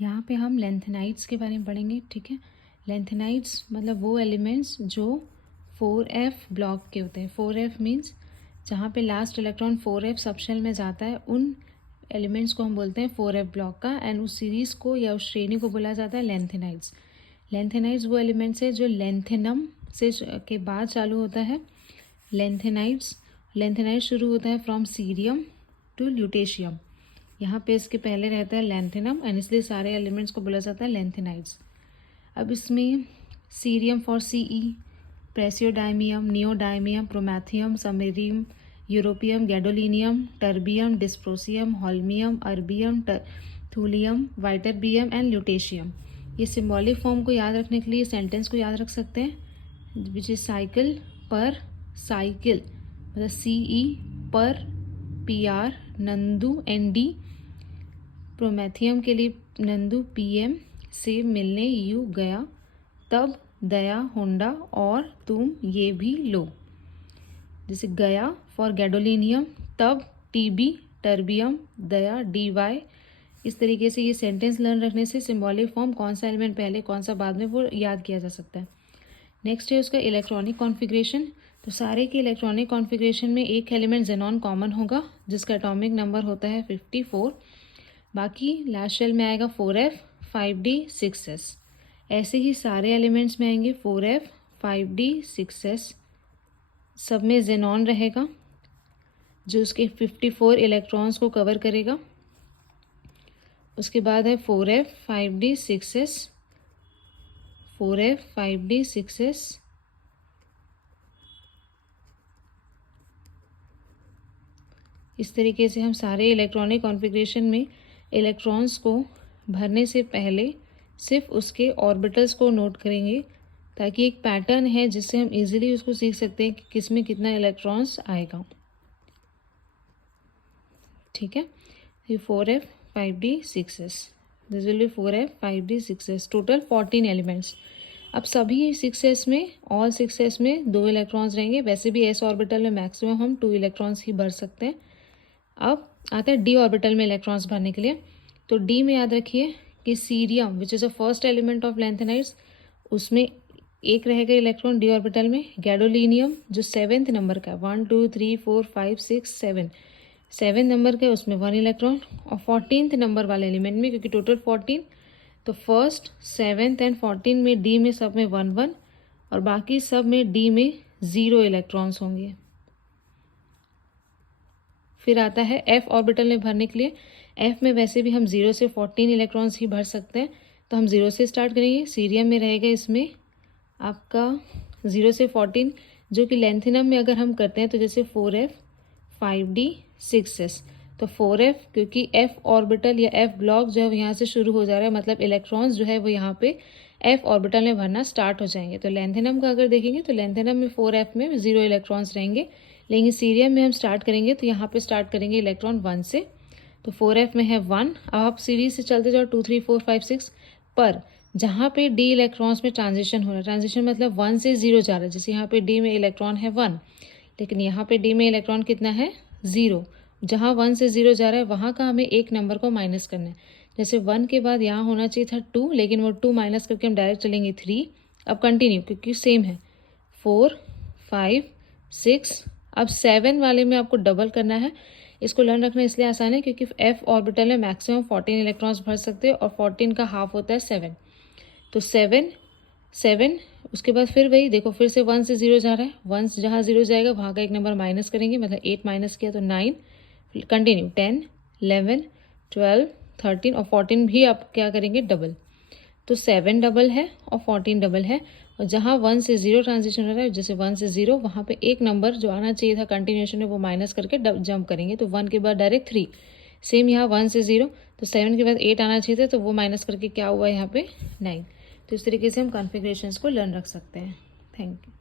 यहाँ पे हम लेंथेनाइड्स के बारे में पढ़ेंगे, ठीक है। लेंथेनाइड्स मतलब वो एलिमेंट्स जो 4f ब्लॉक के होते हैं। 4f मीन्स जहाँ पे लास्ट इलेक्ट्रॉन 4f सबशेल में जाता है, उन एलिमेंट्स को हम बोलते हैं 4f ब्लॉक का, एंड उस सीरीज़ को या उस श्रेणी को बोला जाता है लेंथेनाइड्स। लेंथेनाइड्स वो एलिमेंट्स है जो लेंथेनम से के बाद चालू होता है। लेंथेनाइड्स शुरू होता है फ्रॉम सीरियम टू ल्यूटेशियम। यहाँ पे इसके पहले रहता है लेंथेनम, एंड इसलिए सारे एलिमेंट्स को बोला जाता है लेंथेनाइड्स। अब इसमें cerium for C E, praseodymium, neodymium, promethium, samarium, europium, gadolinium, terbium, dysprosium, holmium, erbium, thulium, ytterbium and lutetium. ये सिम्बॉलिक फॉर्म को याद रखने के लिए सेंटेंस को याद रख सकते हैं, विच इज साइकिल पर साइकिल, मतलब सीई पर पीआर, नंदू एनडी, प्रोमैथियम के लिए नंदू पीएम, से मिलने यू गया, तब दया होंडा, और तुम ये भी लो। जैसे गया फॉर गैडोलिनियम, तब टीबी, टर्बियम, दया डीवाई। इस तरीके से ये सेंटेंस लर्न रखने से सिंबॉलिक फॉर्म कौन सा एलिमेंट पहले कौन सा बाद में वो याद किया जा सकता है। नेक्स्ट है उसका इलेक्ट्रॉनिक कॉन्फ़िगरेशन। तो सारे के इलेक्ट्रॉनिक कॉन्फ़िगरेशन में एक एलिमेंट जेनॉन कॉमन होगा जिसका एटॉमिक नंबर होता है 54। बाकी लास्ट शेल में आएगा 4f, 5d, 6s। ऐसे ही सारे एलिमेंट्स में आएंगे 4f, 5d, 6s। सब में जेनॉन रहेगा जो उसके 54 इलेक्ट्रॉन्स को कवर करेगा। उसके बाद है 4f, 5d, 6s, 4f, 5d, 6s। इस तरीके से हम सारे इलेक्ट्रॉनिक कॉन्फ़िगरेशन में इलेक्ट्रॉन्स को भरने से पहले सिर्फ उसके ऑर्बिटल्स को नोट करेंगे, ताकि एक पैटर्न है जिससे हम इजीली उसको सीख सकते हैं कि किस में कितना इलेक्ट्रॉन्स आएगा, ठीक है। ये 4f, 5d, 6s, this will be 4f, 5d, 6s, total 14 elements. अब सभी 6s में, ऑल 6s में 2 इलेक्ट्रॉन्स रहेंगे। वैसे भी s ऑर्बिटल में मैक्सिमम हम 2 इलेक्ट्रॉन्स ही भर सकते हैं। अब आता है डी ऑर्बिटल में इलेक्ट्रॉन्स भरने के लिए। तो डी में याद रखिए कि cerium which is a first element of lanthanides, उसमें एक रहेगा इलेक्ट्रॉन डी ऑर्बिटल में। गैडोलिनियम जो 7th नंबर का, 1 2 3 4 5 6 7 नंबर का, उसमें 1 इलेक्ट्रॉन। और 14th नंबर वाले एलिमेंट में, क्योंकि टोटल 14, तो फर्स्ट, 7th एंड 14 में डी में सब में 1 1, और बाकी सब में डी में 0 इलेक्ट्रॉन्स होंगे। फिर आता है एफ ऑर्बिटल में भरने के लिए। एफ में वैसे भी हम 0 से 14 इलेक्ट्रॉन्स ही भर सकते हैं, तो हम 0 से स्टार्ट करेंगे। सीरियम में रहेगा इसमें आपका 0 से 14, जो कि लेंथेनम में अगर हम करते हैं तो जैसे 4f, 5d, 6s। तो 4f क्योंकि f ऑर्बिटल या f ब्लॉक जो है वो यहाँ से शुरू हो जा रहा है, मतलब इलेक्ट्रॉन्स जो है वो यहाँ पे f ऑर्बिटल में भरना स्टार्ट हो जाएंगे। तो लेंथेनम का अगर देखेंगे तो लेंथेनम में 4f में 0 इलेक्ट्रॉन्स रहेंगे, लेकिन सीरियम में हम स्टार्ट करेंगे तो यहाँ पे स्टार्ट करेंगे इलेक्ट्रॉन 1 से। तो 4f में है 1। अब आप सीरीज से चलते जाओ 2 3 4 5 6 पर, जहाँ पे डी इलेक्ट्रॉन्स में ट्रांजिशन हो रहा है, ट्रांजिशन मतलब 1 से 0 जा रहा है। जैसे यहाँ पे डी में इलेक्ट्रॉन है 1, लेकिन यहाँ पे डी में इलेक्ट्रॉन कितना है 0। जहाँ 1 से 0 जा रहा है वहाँ का हमें एक नंबर को माइनस करना है। जैसे 1 के बाद यहाँ होना चाहिए था 2, लेकिन वो 2 माइनस करके हम डायरेक्ट चलेंगे 3। अब कंटिन्यू क्योंकि सेम है, 4 5 6। अब 7 वाले में आपको डबल करना है। इसको लर्न रखना इसलिए आसान है क्योंकि एफ ऑर्बिटल में मैक्सिमम 14 इलेक्ट्रॉन्स भर सकते हैं, और 14 का हाफ होता है 7। तो 7 उसके बाद फिर वही देखो, फिर से 1 से 0 जा रहा है। 1 जहाँ 0 जाएगा वहाँ का एक नंबर माइनस करेंगे, मतलब 8 माइनस किया तो 9। कंटिन्यू 10 11 12 13, और 14 भी आप क्या करेंगे डबल। तो 7 डबल है और 14 डबल है, और जहाँ 1 से 0 ट्रांजिशन हो रहा है, जैसे 1 से 0, वहाँ पे एक नंबर जो आना चाहिए था कंटिन्यूएशन में वो माइनस करके जंप करेंगे। तो 1 के बाद डायरेक्ट 3। सेम यहाँ 1 से 0, तो 7 के बाद 8 आना चाहिए था, तो वो माइनस करके क्या हुआ यहाँ पे 9। तो इस तरीके से हम कॉन्फ़िगरेशंस को लर्न रख सकते हैं। Thank you.